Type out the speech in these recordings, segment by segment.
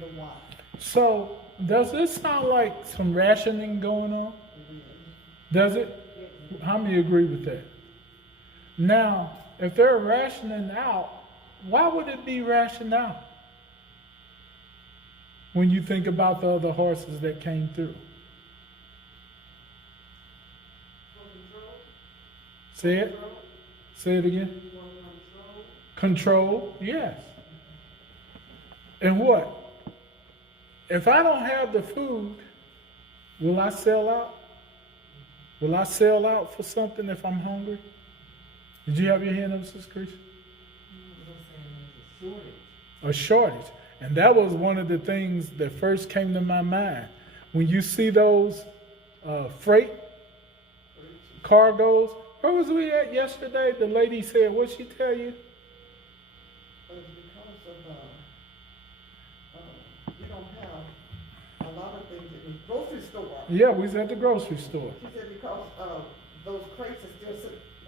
the why. So, does this sound like some rationing going on? Does it? How many agree with that? Now, if they're rationing out, why would it be rationed out? When you think about the other horses that came through. Say it. Say it again. Control, yes. And what? If I don't have the food, will I sell out? Will I sell out for something if I'm hungry? Did you have your hand up, Sister Christian? A shortage. And that was one of the things that first came to my mind. When you see those freight cargoes, where was we at yesterday? The lady said, what'd she tell you? Because of, you don't have a lot of things in the grocery store. Yeah, we was at the grocery store. She said because those crates are still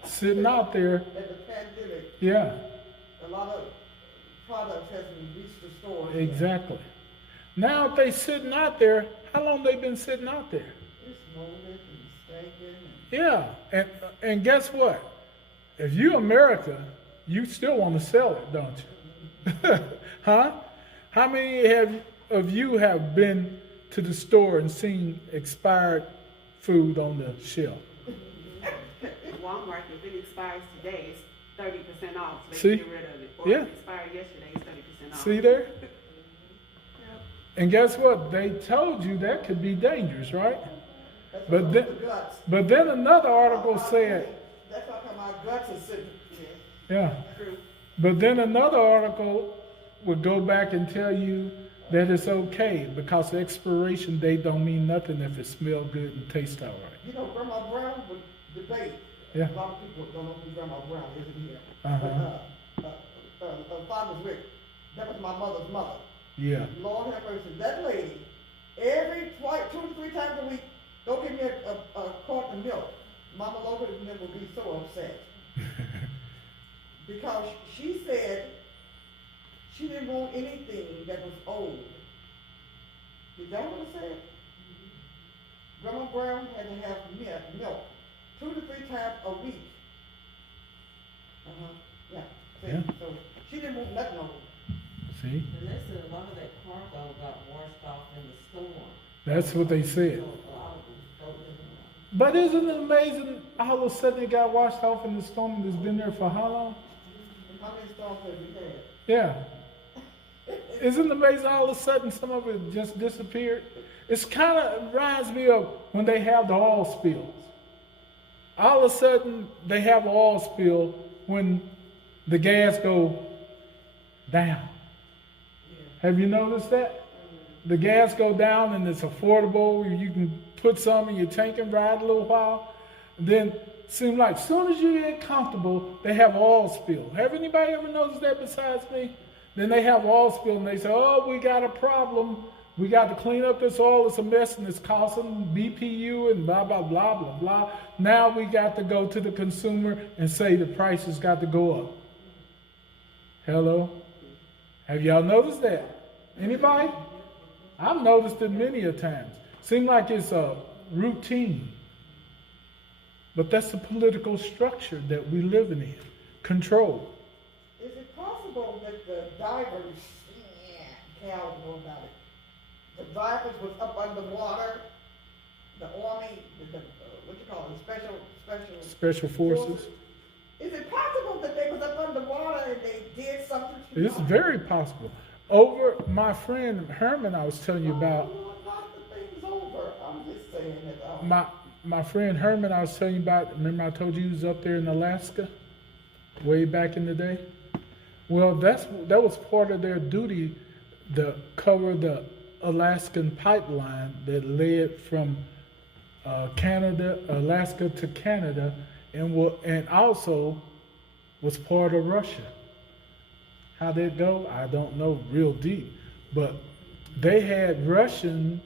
Sitting out there. And the pandemic. Yeah. A lot of products hasn't reached the stores. Exactly. Now, if they sitting out there, how long they been sitting out there? It's molded and stinking. Yeah, and guess what? If you America, you still want to sell it, don't you? Huh? How many of you have been to the store and seen expired food on the shelf? Walmart, if it expires today, it's 30% off. So they See? get rid of it. Or Yeah. if it expired yesterday, it's 30% off. See there? And guess what? They told you that could be dangerous, right? But then another article said, that's how come our guts are sitting. yeah. True. But then another article would go back and tell you that it's okay because the expiration date don't mean nothing if it smells good and tastes all right. You know, Grandma Brown would debate. Yeah. A lot of people don't know who Grandma Brown is in here. Uh-huh. Father's Rick. That was my mother's mother. Yeah. Lord have mercy. That lady, every 2 to 3 times a week, go get me a quart of milk. Mama Logan would be so upset. Because she said she didn't want anything that was old. Is that what I said? Grandma Brown had to have milk 2 to 3 times a week. Yeah. See? Yeah. So she didn't want nothing old. See? And they said a lot of that cargo got washed off in the storm. That's what they said. So a lot of them throw it in the- But isn't it amazing all of a sudden it got washed off in the storm and it's been there for how long? How many storms have we had? Yeah. Isn't it amazing all of a sudden some of it just disappeared? It's kind of reminds me of when they have the oil spills. All of a sudden they have an oil spill when the gas go down. Have you noticed that? The gas go down and it's affordable. You can put some in your tank and ride a little while. And then seem like as soon as you get comfortable, they have oil spill. Have anybody ever noticed that besides me? Then they have oil spill and they say, oh, we got a problem. We got to clean up this oil. It's a mess and it's costing BPU and blah, blah, blah, blah, blah. Now we got to go to the consumer and say the price has got to go up. Hello? Have y'all noticed that? Anybody? I've noticed it many a times. Seems like it's a routine. But that's the political structure that we live in. Control. Is it possible that the divers, Cal know about it, the divers was up underwater, the army, what you call it, Special forces. Is it possible that they was up underwater and they did something? It's very possible. Over my friend Herman, I was telling you about. Not the thing's over. I'm just saying it. My friend Herman, I was telling you about. Remember, I told you he was up there in Alaska, way back in the day. Well, that was part of their duty, to cover the Alaskan pipeline that led from Alaska to Canada, and also was part of Russia. How that go, I don't know real deep, but they had Russians,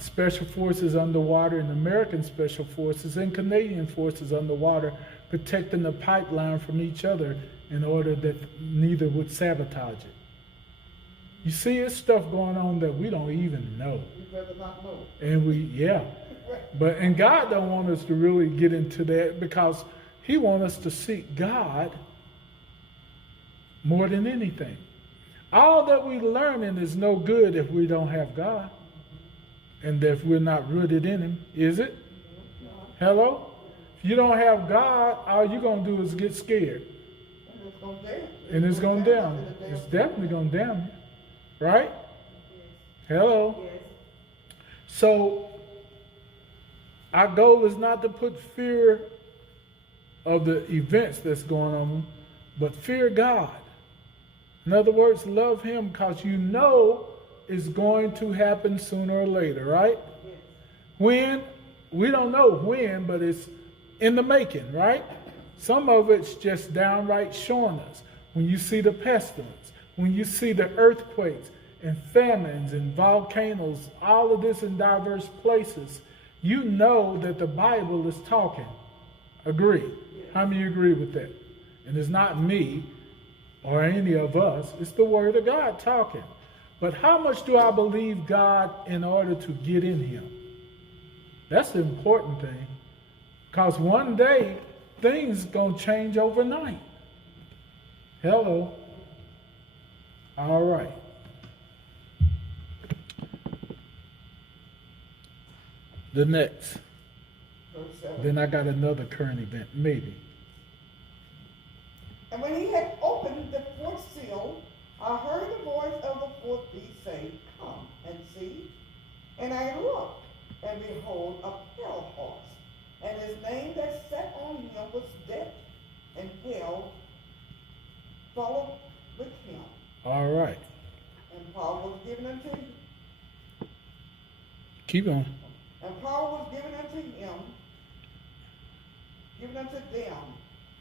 special forces underwater, and American special forces and Canadian forces underwater, protecting the pipeline from each other in order that neither would sabotage it. You see, it's stuff going on that we don't even know. You better not know. And and God don't want us to really get into that because he wants us to seek God more than anything. All that we're learning is no good if we don't have God and if we're not rooted in him, is it? Hello? If you don't have God, all you're going to do is get scared. And it's going down. And it's going down. It's definitely going down. Right? Hello? Yes. So, our goal is not to put fear of the events that's going on, but fear God. In other words, love him because you know it's going to happen sooner or later, right? Yes. When? We don't know when, but it's in the making, right? Some of it's just downright showing us. When you see the pestilence, when you see the earthquakes and famines and volcanoes, all of this in diverse places, you know that the Bible is talking. Agree? Yes. How many agree with that? And it's not me or any of us. It's the Word of God talking. But how much do I believe God in order to get in him? That's the important thing. Because one day, things going to change overnight. Hello. All right. The next. Verse 7. Then I got another current event, maybe. And when he had opened the fourth seal, I heard the voice of the fourth beast say, Come and see. And I looked, and behold, a pale horse. And his name that sat on him was Death, and hell followed with him. All right. And power was given unto him. Keep on. And power was given unto him, given unto them,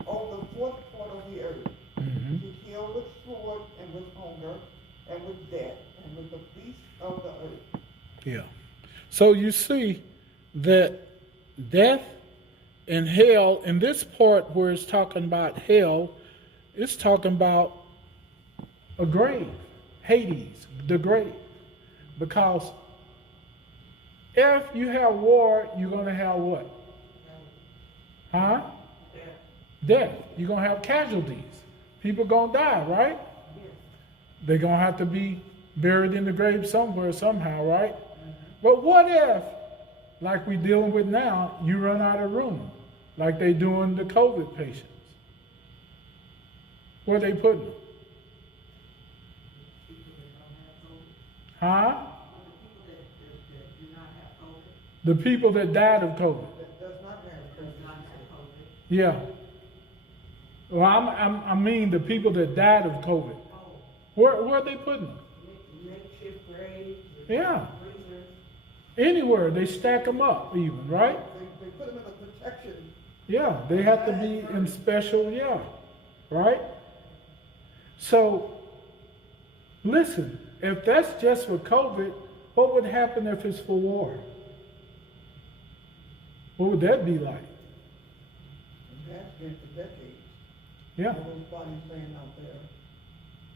over the fourth part of the earth, Mm-hmm. to kill with sword, and with hunger, and with death, and with the beasts of the earth. Yeah. So you see that death and hell, in this part where it's talking about hell, it's talking about a grave, Hades, the grave. Because if you have war, you're going to have what? Huh? Death. You're going to have casualties. People going to die, right? Yes. They're going to have to be buried in the grave somewhere, somehow, right? But what if, like we're dealing with now, you run out of room, like they doing the COVID patients? Where they putting them? Huh? The people that died of COVID. That does not have Yeah. Well, I mean the people that died of COVID. Where are they putting them? Makeshift graves. Yeah. Freezers. Anywhere. They stack them up even, right? They put them in a protection. Yeah, they have to be in special, yeah, right? So, listen, if that's just for COVID, what would happen if it's for war? What would that be like? It has been for decades. Yeah, All those bodies laying out there.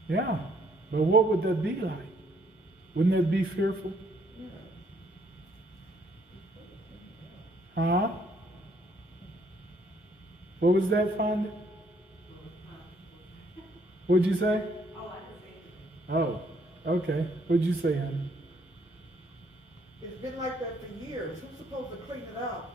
yeah. But what would that be like? Wouldn't that be fearful? Yeah. Huh? What was that, Fonda? What'd you say? Oh, okay. What'd you say, honey? It's been like that for years. Who's supposed to clean it out?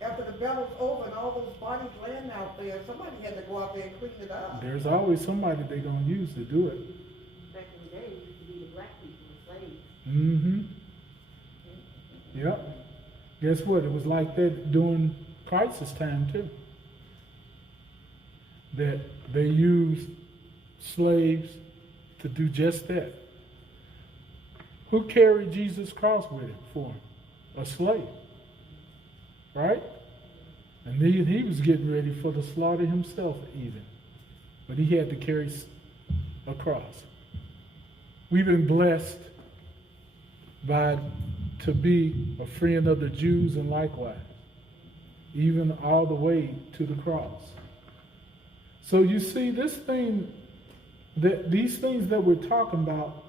After the battle's over and all those bodies laying out there, somebody had to go out there and clean it out. There's always somebody they're going to use to do it. Back in the day, it used to be the black people, the slaves. Mm-hmm. Yep. Guess what? It was like that during crisis time too. That they used slaves to do just that. Who carried Jesus' cross with him for him? A slave. Right? And he was getting ready for the slaughter himself even. But he had to carry a cross. We've been blessed to be a friend of the Jews and likewise, even all the way to the cross. So you see, these things that we're talking about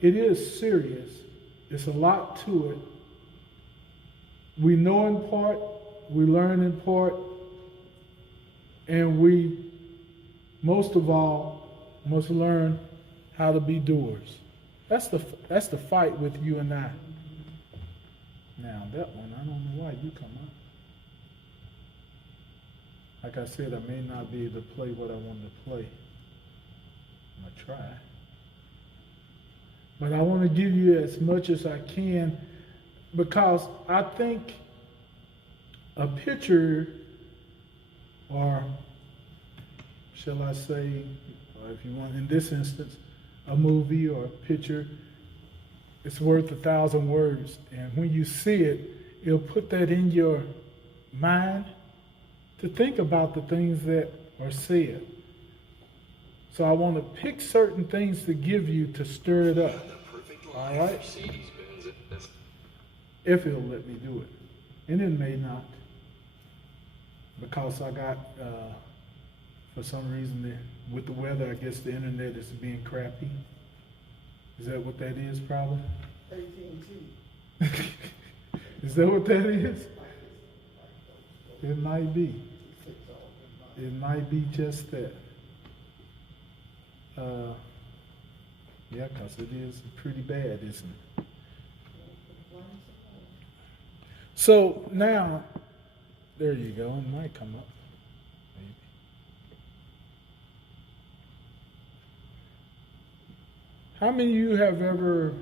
it is serious. It's a lot to it. We know in part, we learn in part, and we, most of all, must learn how to be doers. That's the fight with you and I. Now that one, I don't know why you come up. Like I said, I may not be able to play what I want to play. I'm gonna try. But I want to give you as much as I can, because I think a picture, or shall I say, or if you want, in this instance, a movie or a picture, it's worth 1,000 words. And when you see it, it'll put that in your mind to think about the things that are said. So I want to pick certain things to give you to stir it up. All right? If it'll let me do it. And it may not. Because I got, for some reason, with the weather, I guess the internet is being crappy. Is that what that is, probably? AT&T. Is that what that is? It might be. It might be just that. Yeah, because it is pretty bad, isn't it? So now, there you go. It might come up. Maybe. How many of you have ever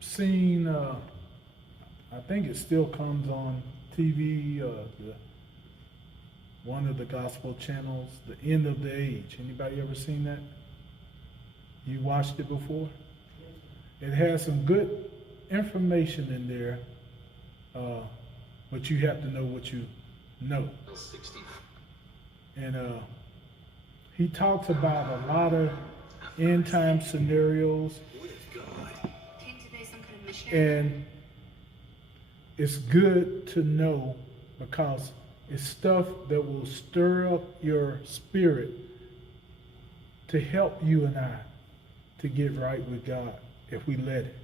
seen, I think it still comes on TV, one of the gospel channels, The End of the Age. Anybody ever seen that? You watched it before? It has some good information in there, but you have to know what you know. And he talks about a lot of end time scenarios, and it's good to know because it's stuff that will stir up your spirit to help you and I to get right with God if we let it.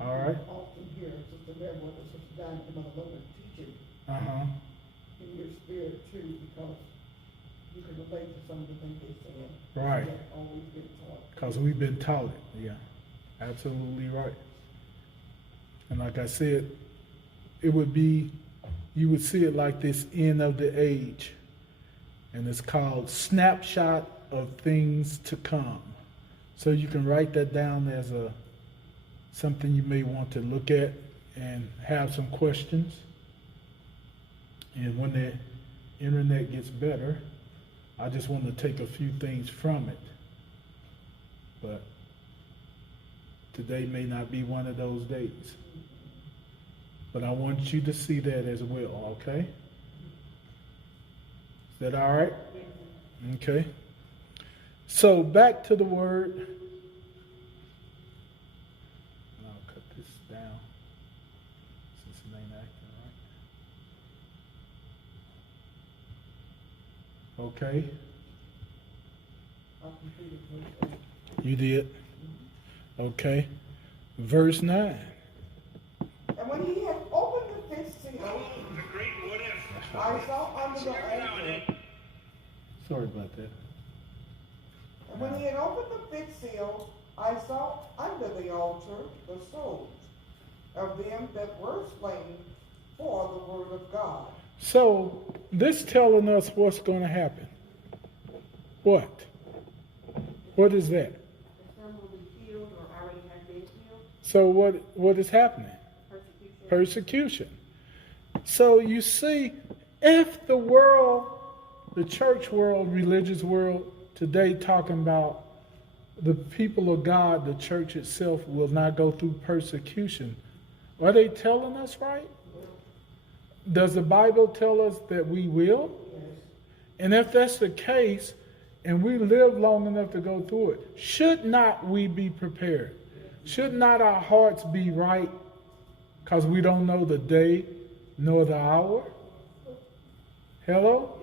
All right? Often hear Sister Beverly, Sister Diane, and Mother Logan teaching in your spirit too, because you can relate to some of the things they're saying. Right. You have always been taught. Because we've been taught it. Yeah, absolutely right. And like I said, it would be, you would see it like this end of the age. And it's called Snapshot of Things to Come. So you can write that down as something you may want to look at and have some questions. And when the internet gets better, I just want to take a few things from it. But today may not be one of those days. But I want you to see that as well, okay? Is that all right? Okay. So back to the word. I'll cut this down since it ain't acting right. Okay. I completed verse 8. You did? Okay. Verse 9. And when he had opened the fifth seal, I saw under the altar. Sorry about that. And when he had opened the fifth seal, I saw under the altar the souls of them that were slain for the word of God. So, this telling us what's going to happen. What? What is that? Some will be killed or already have been killed. So what is happening? Persecution. Persecution. So you see, if the world, the church world, religious world today talking about the people of God, the church itself will not go through persecution, are they telling us right? Does the Bible tell us that we will? And if that's the case, and we live long enough to go through it, should not we be prepared? Should not our hearts be right because we don't know the day nor the hour? Hello?